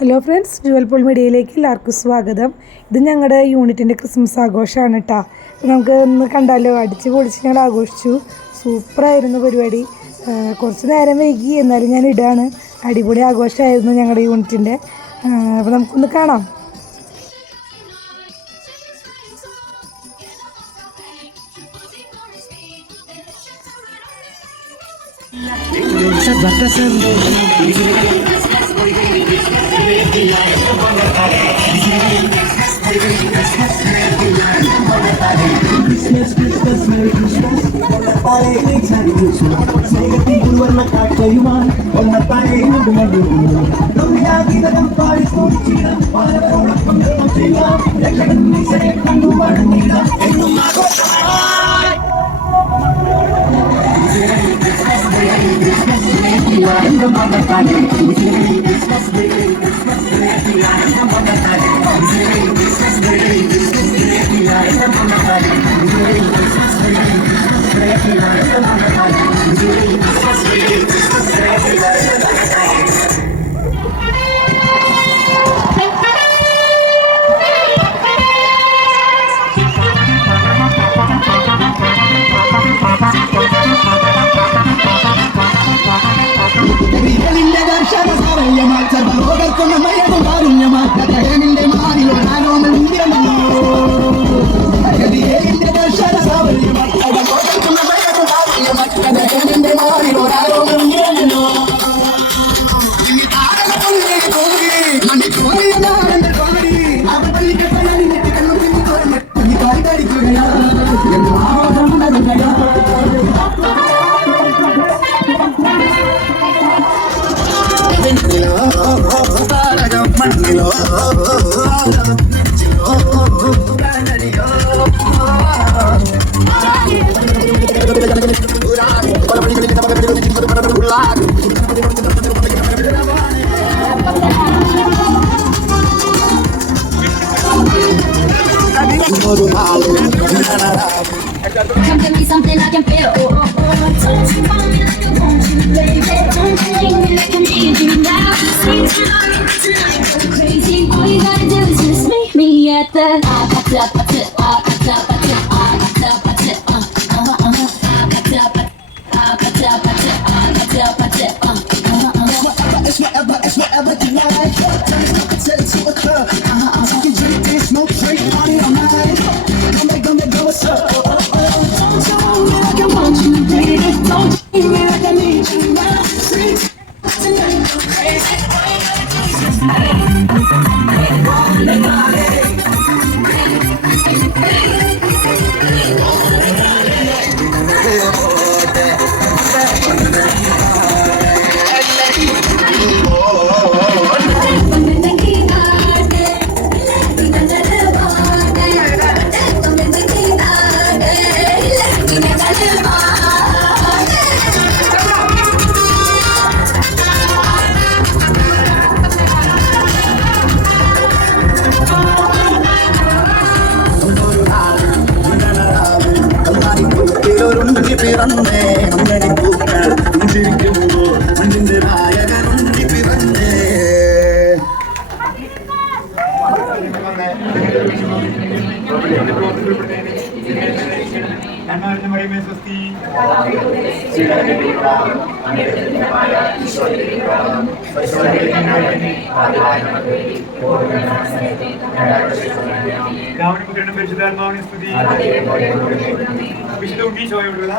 Hello friends, Jual Paul മീഡിയയിലേക്ക് എല്ലാവർക്കും സ്വാഗതം. ഇത് ഞങ്ങളുടെ യൂണിറ്റിൻ്റെ ക്രിസ്മസ് ആഘോഷമാണ് കേട്ടോ. നമുക്ക് ഇന്ന് കണ്ടാലോ, അടിച്ച് പൊളിച്ച് ഞങ്ങൾ ആഘോഷിച്ചു. സൂപ്പറായിരുന്നു പരിപാടി. കുറച്ച് നേരം വൈകി, എന്നാലും ഞാൻ ഇടാണ്. അടിപൊളി ആഘോഷമായിരുന്നു ഞങ്ങളുടെ യൂണിറ്റിൻ്റെ. അപ്പോൾ നമുക്കൊന്ന് കാണാം. Come give me something I can feel. Oh, oh, oh. Don't you want me like I want you, baby? Don't you need me like I need you now? Sing tonight, go crazy. All you gotta do is just meet me at the It's whatever you like. Turn this cocktail to a club. So you drink this, smoke, drink, party all night. Come go, what's up? Oh, oh, oh. Don't you want me like I want you, baby? Don't you need me like I need you now? Sing tonight, go crazy. All you gotta do is just പിറന്നേ അങ്ങനെ പൂക്കൾ ചിരിക്കുമ്പോൾ മണ്ണിന്റെ നായകനുണ്ടി പിറന്നേ. രാവണപുത്രനും പരിശുദ്ധാത്മാവിനെ സ്തുതി. വിശുദ്ധ ഉണ്ണീശോയോടുള്ള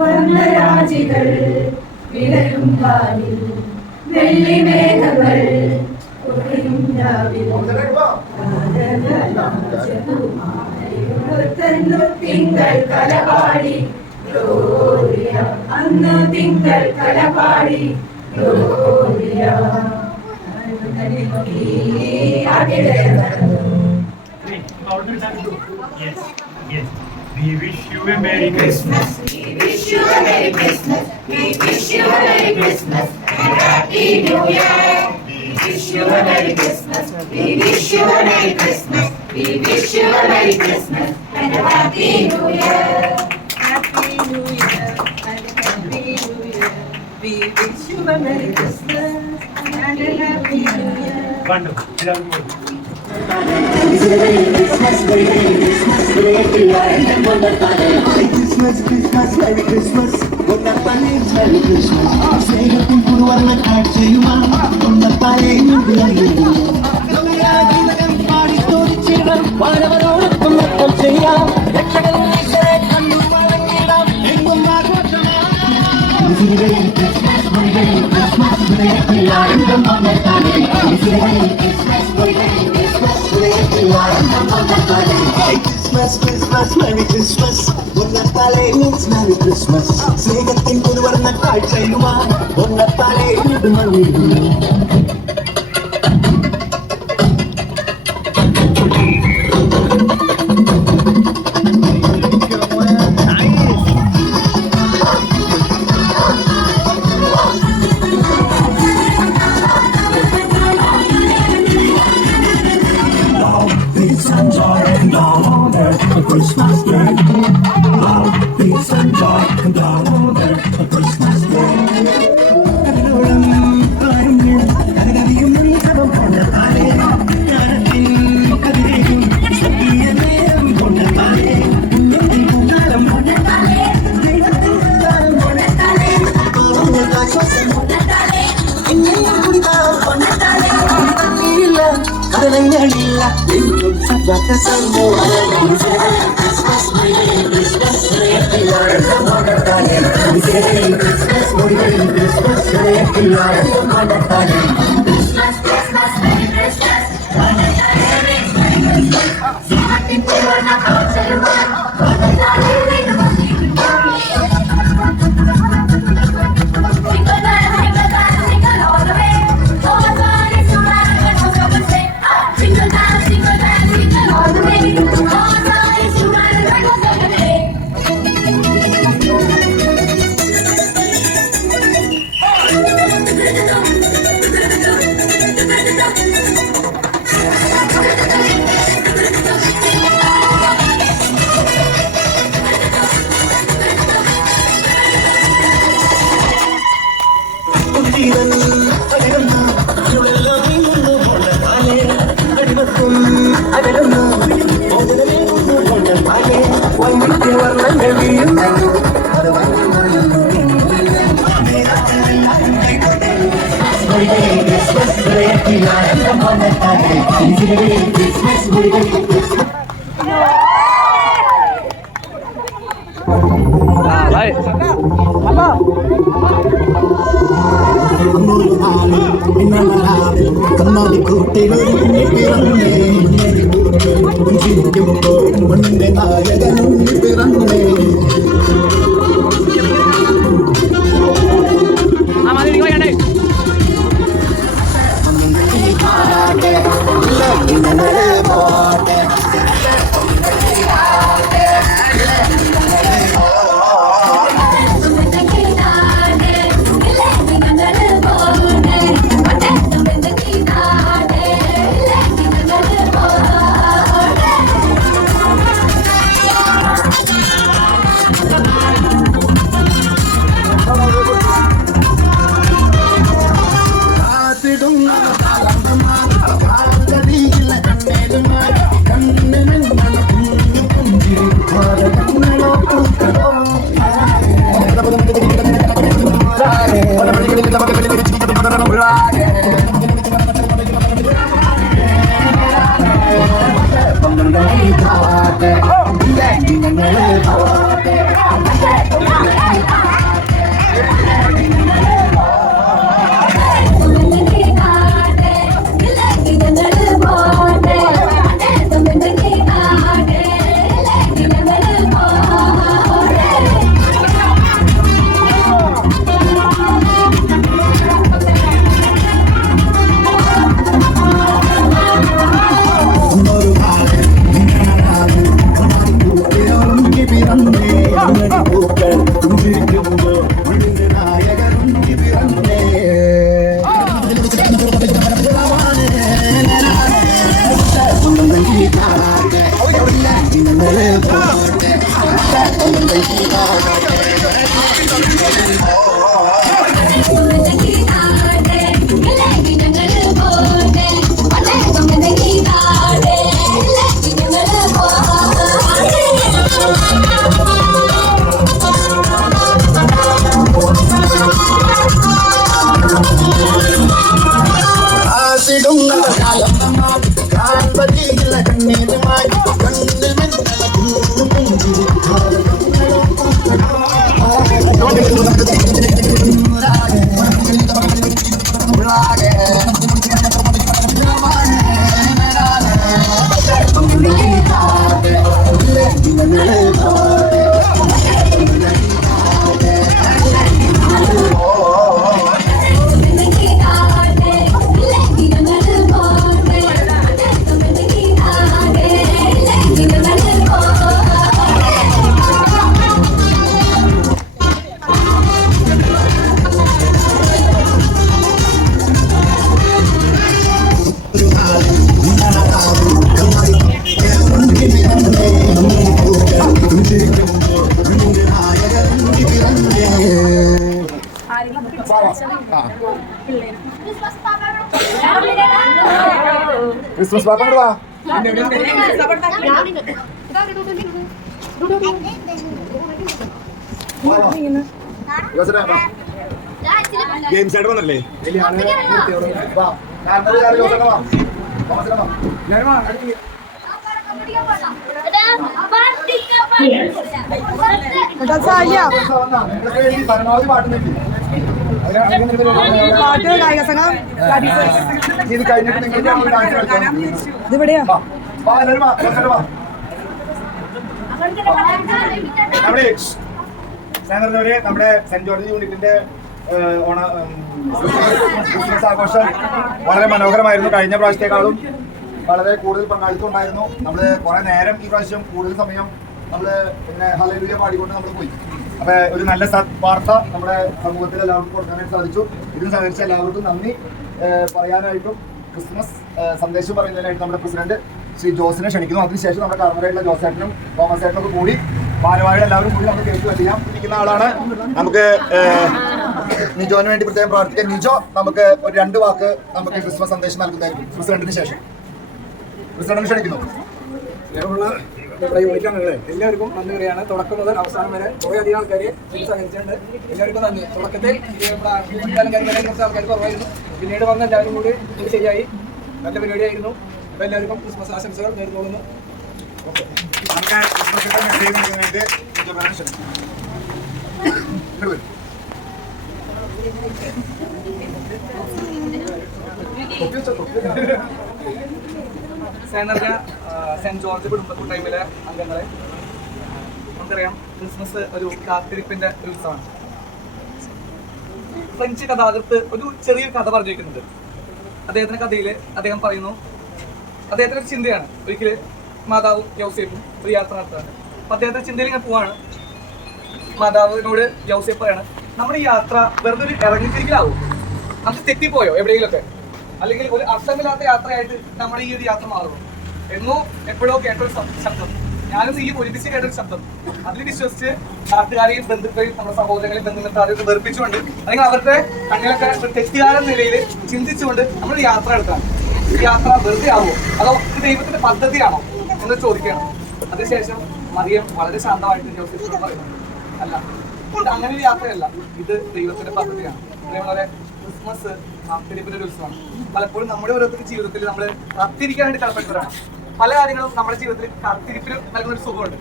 വർണ്ണരാജികൾ വിളയും കാലിൽ വെള്ളിമേഘങ്ങൾ തിങ്കൾ കലപാടി ഗ്ലോറിയ, അന്ന് തിങ്കൾ കലപാടി Gloria. We wish you a Merry Christmas. We wish you a Merry Christmas. We wish you a Merry Christmas and Happy New Year. We wish you a Merry Merry Christmas. We wish you a Merry Christmas. We wish you a Merry Christmas and a Happy New Year. Happy New Year and Happy New Year. We wish you a Merry Christmas and a Happy New Year. Wonderful. Christmas, Christmas, Merry Christmas. Wonderpale, Merry Christmas. സ്നേഹത്തിൻ പുതുവർണ്ണ കാഴ്ചയുമാ വന്നപ്പാലേ പാടി തോന്നിച്ചിടാം വാനവരോടൊപ്പം നൃത്തം ചെയ്യാം രക്ഷകൻ ഈശ്വരെ കണ്ടു വണങ്ങിടാം എങ്ങും ആഘോഷമാ Christmas, Christmas, Merry Christmas. Wonderpale means Merry Christmas. സ്നേഹത്തിൻ പുതുവർണ്ണ കാഴ്ചയുമാ വന്നപ്പാലേ peace and joy and all that a Christmas day. Love, peace and joy and all that a Christmas day. കടലങ്ങളില്ല എന്നും സജാത്ത കണ്ണാടി കൂട്ടിലൊരു കുഞ്ഞി പിറന്നേ ചിരിക്കുമ്പോൾ മുന്നിന്റെ നായകനും പിറന്നേ ക്രിസ്മസ് പാപ്പ വാ. ഗെയിംസ് ആയിട്ട് വന്നല്ലേ? പരമാവധി പാട്ട് നിൽക്കും. പാട്ട് കായിക സംഘം ഇത് കഴിഞ്ഞിട്ട് നിങ്ങൾ ഡാൻസ് കളിക്കണം. ഇതിവിടെയാ നമ്മുടെ സെന്റ് ജോർജ് യൂണിറ്റിന്റെ ക്രിസ്മസ് ആഘോഷം വളരെ മനോഹരമായിരുന്നു. കഴിഞ്ഞ പ്രാവശ്യത്തെക്കാളും വളരെ കൂടുതൽ പങ്കാളിത്തം ഉണ്ടായിരുന്നു. നമ്മള് കുറെ നേരം ഈ പ്രാവശ്യം കൂടുതൽ സമയം നമ്മള് പിന്നെ ഹല്ലേലൂയ പാടിക്കൊണ്ട് നമ്മൾ പോയി. അപ്പൊ ഒരു നല്ല വാർത്ത നമ്മുടെ സമൂഹത്തിൽ എല്ലാവർക്കും കൊടുക്കാനായിട്ട് സാധിച്ചു. ഇതിന് സഹകരിച്ച എല്ലാവർക്കും നന്ദി പറയാനായിട്ടും ക്രിസ്മസ് സന്ദേശം പറയുന്നതിനായിട്ട് നമ്മുടെ പ്രസിഡന്റ് ശ്രീ ജോസിനെ ക്ഷണിക്കുന്നു. അതിനുശേഷം നമ്മുടെ കർമ്മരായിട്ടുള്ള ജോസേട്ടനും തോമസ് ചേട്ടനൊക്കെ കൂടി ഭാരവാഹികൾ എല്ലാവരും കൂടി നമുക്ക് കേക്ക് വെട്ടിയാം ഇരിക്കുന്ന ആളാണ്. നമുക്ക് നിജോന് വേണ്ടി പ്രത്യേകം പ്രാർത്ഥിക്കാം. നിജോ നമുക്ക് ഒരു 2 വാക്ക് നമുക്ക് ക്രിസ്മസ് സന്ദേശം നൽകുന്നതായിരിക്കും പ്രസിഡന്റിന് ശേഷം. പ്രസിഡന്റിനെ ക്ഷണിക്കുന്നു. നമ്മുടെ യൂണിറ്റ് അംഗങ്ങളെ എല്ലാവർക്കും നന്ദി പറയാണ്. തുടക്കം മുതൽ അവസാനം വരെ കുറേ അധികം ആൾക്കാർ സഹകരിച്ചിട്ടുണ്ട്. എല്ലാവർക്കും നന്ദി. തുടക്കത്തിൽ കുറച്ച് ആൾക്കാർ കുറവായിരുന്നു. പിന്നീട് വന്ന എല്ലാവരും കൂടി ഇത് ശരിയായി നല്ല പരിപാടിയായിരുന്നു. അപ്പോൾ എല്ലാവർക്കും ക്രിസ്മസ് ആശംസകൾ നേർന്നുകൊള്ളുന്നു. സെന്റ് ജോർജ് കുടുംബ കൂട്ടായ്മയിലെ അംഗങ്ങളെ, നമുക്കറിയാം ക്രിസ്മസ് ഒരു കാത്തിരിപ്പിന്റെ ഒരു ഉത്സവമാണ്. ഫ്രഞ്ച് കഥാകൃത്ത് ഒരു ചെറിയൊരു കഥ പറഞ്ഞു വയ്ക്കുന്നുണ്ട്. അദ്ദേഹത്തിന്റെ കഥയിൽ അദ്ദേഹം പറയുന്നു, അദ്ദേഹത്തിന്റെ ഒരു ചിന്തയാണ്. ഒരിക്കൽ മാതാവും യൗസേപ്പും ഒരു യാത്ര നടത്തുകയാണ്. അപ്പൊ അദ്ദേഹത്തിന്റെ ചിന്തയിൽ ഇങ്ങനെ പോവാണ്. മാതാവിനോട് യൗസേപ്പ് പറയാണ്, നമ്മുടെ ഈ യാത്ര വെറുതെ ഒരു ഇറങ്ങിത്തിരിക്കലാവും, നമുക്ക് തെറ്റിപ്പോയോ എവിടെയെങ്കിലൊക്കെ, അല്ലെങ്കിൽ ഒരു അർത്ഥമില്ലാത്ത യാത്രയായിട്ട് നമ്മുടെ ഈ ഒരു യാത്ര മാറുമോ? എന്നോ എപ്പോഴോ കേട്ടൊരു ശബ്ദം, ഞാനും ഈ ഒരുമിച്ച് കേട്ടൊരു ശബ്ദം, അതിൽ വിശ്വസിച്ച് നാട്ടുകാരെയും ബന്ധുക്കളെയും നമ്മുടെ സഹോദരങ്ങളെയും ബന്ധുമിത്രാരെയും വെറുപ്പിച്ചുകൊണ്ട് അല്ലെങ്കിൽ അവരുടെ കണ്ണിലൊക്കെ ഒരു തെറ്റുകാരൻ നിലയിൽ ചിന്തിച്ചുകൊണ്ട് നമ്മൾ യാത്ര എടുക്കണം. ഈ യാത്ര വെറുതെ ആവുമോ, അതോ ഇത് ദൈവത്തിന്റെ പദ്ധതിയാണോ എന്ന് ചോദിക്കണം. അതിനുശേഷം മറിയം വളരെ ശാന്തമായിട്ട് ജോസഫിനോട് പറയുന്നു, അല്ല, ഇത് അങ്ങനെ ഒരു യാത്രയല്ല, ഇത് ദൈവത്തിന്റെ പദ്ധതിയാണ്. അതേപോലെ ക്രിസ്മസ് കാത്തിരിപ്പിന്റെ ഒരു ഉത്സവമാണ്. പലപ്പോഴും നമ്മുടെ ഓരോരുത്തരുടെ ജീവിതത്തിൽ നമ്മൾ കാത്തിരിക്കാനായിട്ട് കടപ്പെട്ടവരാണ്. പല കാര്യങ്ങളും നമ്മുടെ ജീവിതത്തിൽ കാത്തിരിപ്പിന് നൽകുന്ന ഒരു സുഖമുണ്ട്.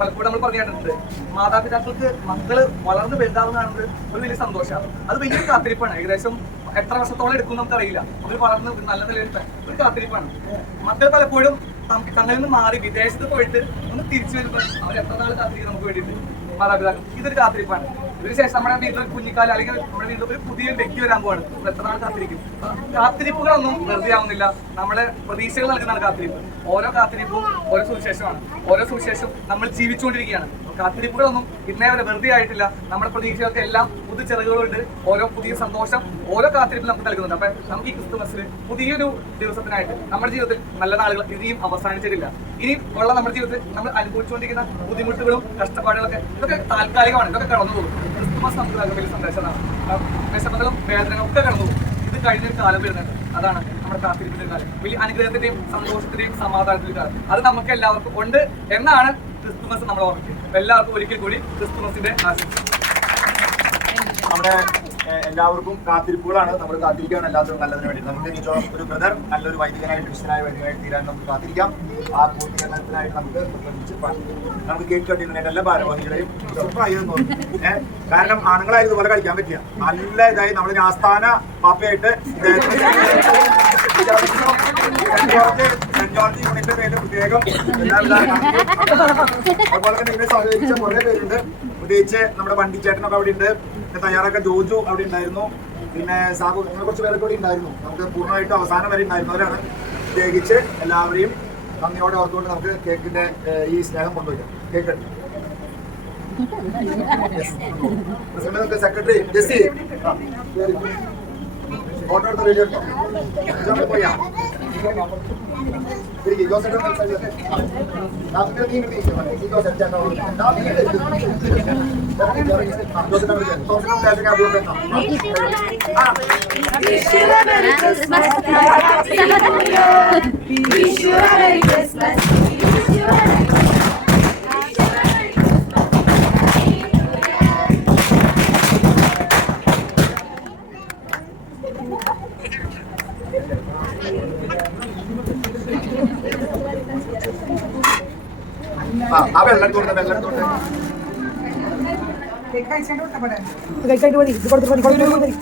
പലപ്പോഴും നമ്മൾ പറഞ്ഞിട്ടുണ്ട്, മാതാപിതാക്കൾക്ക് മക്കള് വളർന്ന് വലുതാവുന്ന കാണുന്നത് ഒരു വലിയ സന്തോഷമാണ്. അത് വലിയൊരു കാത്തിരിപ്പാണ്. ഏകദേശം എത്ര വർഷത്തോളം എടുക്കും നമുക്കറിയില്ല. അവർ വളർന്ന് നല്ല നിലയിൽ ഒരു കാത്തിരിപ്പാണ്. മക്കൾ പലപ്പോഴും തങ്ങളിൽ നിന്ന് മാറി വിദേശത്ത് പോയിട്ട് ഒന്ന് തിരിച്ചു വരുമ്പോൾ അവർ എത്ര നാൾ കാത്തിരിക്കും നമുക്ക് വേണ്ടിയിട്ട് മാതാപിതാക്കൾ. ഇതൊരു കാത്തിരിപ്പാണ്. ഇതിനുശേഷം നമ്മുടെ വീട്ടിൽ ഒരു കുഞ്ഞിക്കാലം അല്ലെങ്കിൽ നമ്മുടെ വീട്ടിൽ ഒരു പുതിയ വ്യക്തി വരാൻ പോവാണ്. നമ്മൾ എത്ര നാൾ കാത്തിരിക്കും? കാത്തിരിപ്പുകളൊന്നും വെറുതെ ആവുന്നില്ല. നമ്മുടെ പ്രതീക്ഷകൾ നൽകുന്നതാണ് കാത്തിരിപ്പ്. ഓരോ കാത്തിരിപ്പും ഓരോ സുവിശേഷമാണ്. ഓരോ സുവിശേഷം നമ്മൾ ജീവിച്ചുകൊണ്ടിരിക്കുകയാണ്. കാത്തിരിപ്പുകളൊന്നും ഇന്നേ വരെ വെറുതെ ആയിട്ടില്ല. നമ്മുടെ പ്രതീക്ഷകൾക്ക് എല്ലാം പുതു ചെറുകളുണ്ട്. ഓരോ പുതിയ സന്തോഷം ഓരോ കാത്തിരിപ്പിൽ നമുക്ക് നൽകുന്നുണ്ട്. അപ്പൊ നമുക്ക് ഈ ക്രിസ്തുമസിൽ പുതിയൊരു ദിവസത്തിനായിട്ട് നമ്മുടെ ജീവിതത്തിൽ നല്ല നാളുകൾ ഇനിയും അവസാനിച്ചിട്ടില്ല. ഇനിയും ഉള്ള നമ്മുടെ ജീവിതത്തിൽ നമ്മൾ അനുഭവിച്ചുകൊണ്ടിരിക്കുന്ന ബുദ്ധിമുട്ടുകളും കഷ്ടപ്പാടുകളൊക്കെ ഇതൊക്കെ താൽക്കാലികമാണ്. ഇതൊക്കെ കടന്നു പോകും. ക്രിസ്തുമസ് നമുക്ക് വലിയ സന്ദേശമാണ്. വിഷമങ്ങളും വേദനകളും ഒക്കെ കടന്നു പോകും. ഇത് കഴിഞ്ഞൊരു കാലം വരുന്നുണ്ട്. അതാണ് നമ്മുടെ കാത്തിരിപ്പിന്റെ കാലം. വലിയ അനുഗ്രഹത്തിന്റെയും സന്തോഷത്തിന്റെയും സമാധാനത്തിന്റെയും കാലം. അത് നമുക്ക് എല്ലാവർക്കും ഉണ്ട് എന്നാണ് ക്രിസ്തുമസ് നമ്മൾ ഓർമ്മിക്കുന്നത്. എല്ലാവർക്കും ഒരിക്കൽ കൂടി ക്രിസ്തുമസിന്റെ ആശംസ. നമ്മുടെ എല്ലാവർക്കും കാത്തിരിപ്പുകളാണ്. നമ്മൾ കാത്തിരിക്കുകയാണ് എല്ലാത്തിനും നല്ലതിന് വേണ്ടി. നമുക്ക് നിജോ ഒരു ബ്രദർ നല്ലൊരു വൈദികനായിട്ട് വിശുദ്ധനായ വൈദികനായിട്ട് തീരാൻ നമുക്ക് കാത്തിരിക്കാം. ആ പൂർത്തീകരണത്തിനായിട്ട് നമുക്ക് കേക്ക് കട്ടിങ്ങായിട്ട് എല്ലാ ഭാരവാഹികളെയും ചെറുപ്പമായിരുന്നു. കാരണം ആണുങ്ങളായിരുന്നു ഇതുപോലെ കളിക്കാൻ പറ്റിയ നല്ല ഇതായി നമ്മൾ ആസ്ഥാന പാപ്പയായിട്ട് സെന്റ് ജോർജ് യൂണിറ്റിന്റെ പേരിൽ പ്രത്യേകം എല്ലാവിധ അതുപോലെ തന്നെ ഇതിനെ സഹകരിച്ച കുറെ പേരുണ്ട്. പ്രത്യേകിച്ച് നമ്മുടെ വണ്ടിച്ചേട്ടനൊക്കെ അവിടെ ഉണ്ട്. തയ്യാറാക്കാൻ ജോജു അവിടെ ഉണ്ടായിരുന്നു. പിന്നെ സാബു, അങ്ങനെ കുറച്ച് പേരൊക്കെ ഇവിടെ ഉണ്ടായിരുന്നു. നമുക്ക് പൂർണ്ണമായിട്ടും അവസാനം വരെ ഉണ്ടായിരുന്നവരാണ്. പ്രത്യേകിച്ച് എല്ലാവരെയും നന്ദിയോടെ ഓർത്തുകൊണ്ട് നമുക്ക് കേക്കിന്റെ ഈ സ്നേഹം കൊണ്ടുവയ്ക്കാം. കേക്ക് സെക്രട്ടറി ജെസ്സി ഫോട്ടോ എടുത്ത വീഡിയോ എടുത്തോ. പോയാ Wish you a Merry Christmas. ആ വെള്ളം എടുത്തോണ്ട് കഴിക്കാനായിട്ട് മതി ഇത് കൊടുത്തിട്ട് മതി